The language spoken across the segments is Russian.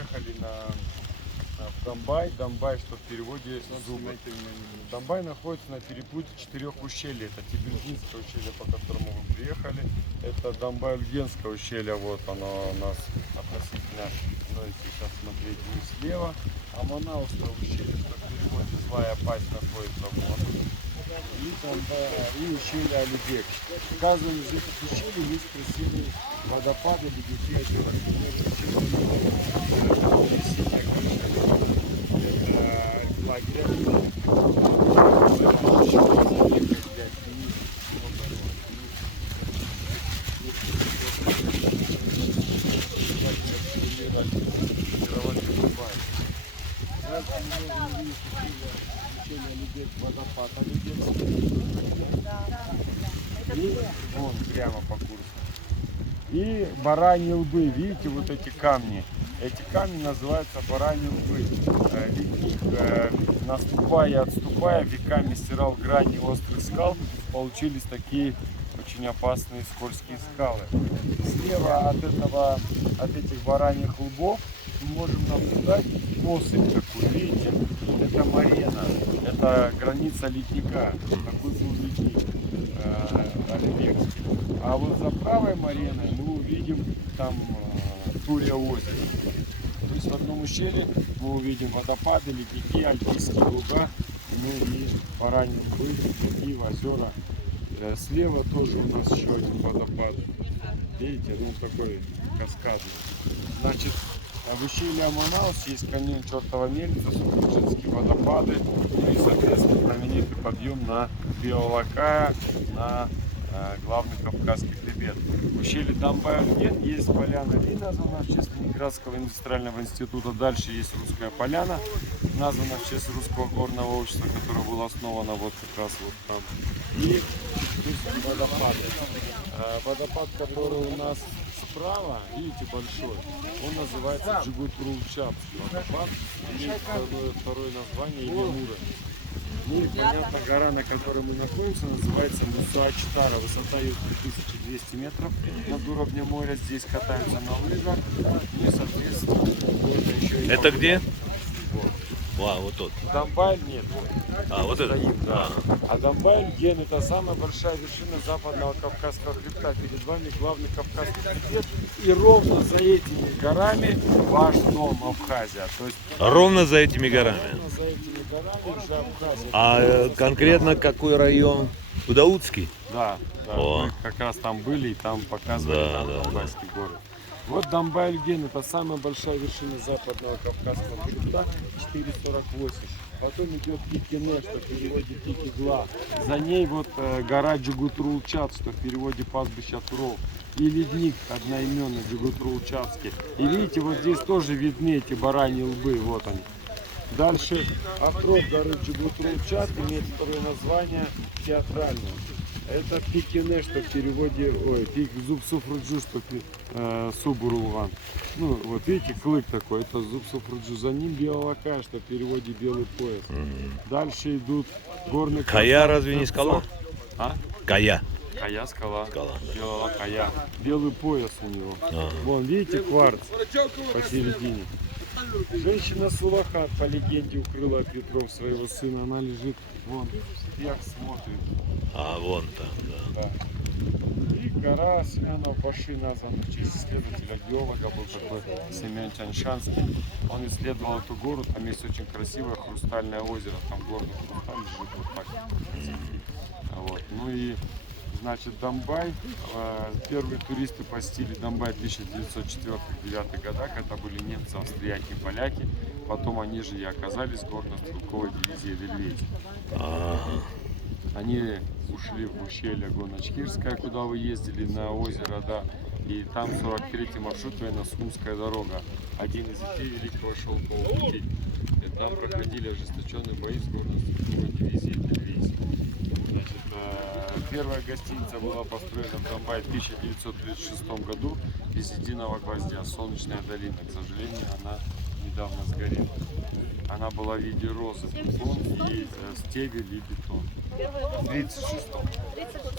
приехали в Домбай. Домбай, что в переводе есть зубы. Домбай находится на перепутье 4 ущелий. Это Тибильдинское ущелье, по которому вы приехали. Это Домбай-Ульгенское ущелье. Вот оно у нас относительно, ну, если сейчас смотреть вниз слева. А Манаусское ущелье, что в переводе злая пасть, находится вон. И ущелье Алибек. В каждом из этих ущелий есть красивые водопады, ледники, озера. Это лагерь. Водопад и вон прямо по курсу. И бараньи лбы, видите, вот эти камни. Эти камни называются бараньи лбы. Ледник, наступая и отступая, веками стирал грани острых скал. Получились такие очень опасные скользкие скалы. Слева от этих бараньих лбов мы можем наблюдать осыпь такую, видите? Это марена, это граница ледника, такой был ледник Алибекский. А вот за правой мареной мы увидим там Турья озеро. То есть в одном ущелье мы увидим водопады, ледники, альпийские луга, ну и бараньи лбы, ледники, озера. Слева тоже у нас еще один водопад. Видите, он такой каскадный. Значит, в ущелье Манаус есть каньон Чертова мельница, Суходжинские водопады, ну и, соответственно, знаменитый подъем на Биолакая, на главный Кавказский хребет. В ущелье Домбай-Ульген есть поляна Ви, названа в честь Ленинградского индустриального института. Дальше есть Русская поляна, названа в честь Русского горного общества, которое было основано вот как раз вот там. И водопады. Водопад, который у нас справа, видите, большой, он называется Джигут-Рулчапский водопад, имеет второе название Емура. Ну и понятно, гора, на которой мы находимся, называется Муса-Ачтара. Высота ее 3200 метров над уровнем моря. Здесь катаются на лыжах. Ну и, соответственно, это еще и... Это где? Вот. Вот тот. Домбай нет. Вот это? Стоит, да. А Домбай-Ульген — это самая большая вершина западного Кавказского хребта. Перед вами главный Кавказский хребет. И ровно за этими горами ваш дом, Абхазия. То есть, Ровно за этими горами. ровно за этими горами уже Абхазия. А конкретно какой район? Удаутский? Да, да. О. Мы как раз там были и там показывали Кавказские горы. Вот Домбай-Ульген — это самая большая вершина западного Кавказского хребта, 4,48. Потом идет Пики-Не, что в переводе Пики-Гла. За ней вот гора Джигут-Рулчат, что в переводе пастбище Туров. И ледник одноименный Джигут-Рулчатский. И видите, вот здесь тоже видны эти бараньи лбы, вот они. Дальше отрог горы Джигут-Рулчат имеет второе название театральное. Это Пики-Не, что в переводе, пик Зуб-Суфруджу, что Субурулган. Ну, вот видите, клык такой, это Зуб-Суфруджу. За ним Биолакая, что в переводе белый пояс. Дальше идут горные... Кая разве не скала? А? Кая. Кая скала. Скала, да. Биолакая. Белый пояс у него. Вон, видите, кварц посередине. Женщина Сулахат, по легенде, укрыла от ветров своего сына. Она лежит, вон, вверх смотрит. Вон там, да. Да. И гора Семенов-Баши названа в честь исследователя, геолога, был такой Семен Тяньшанский. Он исследовал эту гору, там есть очень красивое хрустальное озеро, там горный хрусталь лежит вот так. Вот. Ну и, значит, Домбай, первые туристы посетили Домбай в 1904-1909 годах, это были немцы, австрияки, поляки. Потом они же и оказались в горно-стрелковой дивизии «Вельвети». Они ушли в ущелье Гоночкирское, куда вы ездили, на озеро, да, и там 43-й маршрут военно-сумская дорога, один из идей Великого Шелкового пути. И там проходили ожесточенные бои с горно-стрелковой дивизией «Вельвети». Значит, первая гостиница была построена в Домбай в 1936 году без единого гвоздя, Солнечная долина. К сожалению, она недавно сгорела. Она была в виде розы, бетон и стебель и бетон. В 36-м.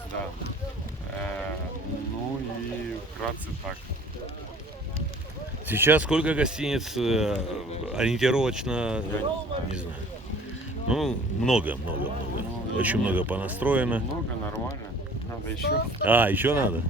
Да. Ну и вкратце так. Сейчас сколько гостиниц ориентировочно, не знаю. Ну, много. Очень много понастроено. Много, нормально. Надо еще. А, еще надо?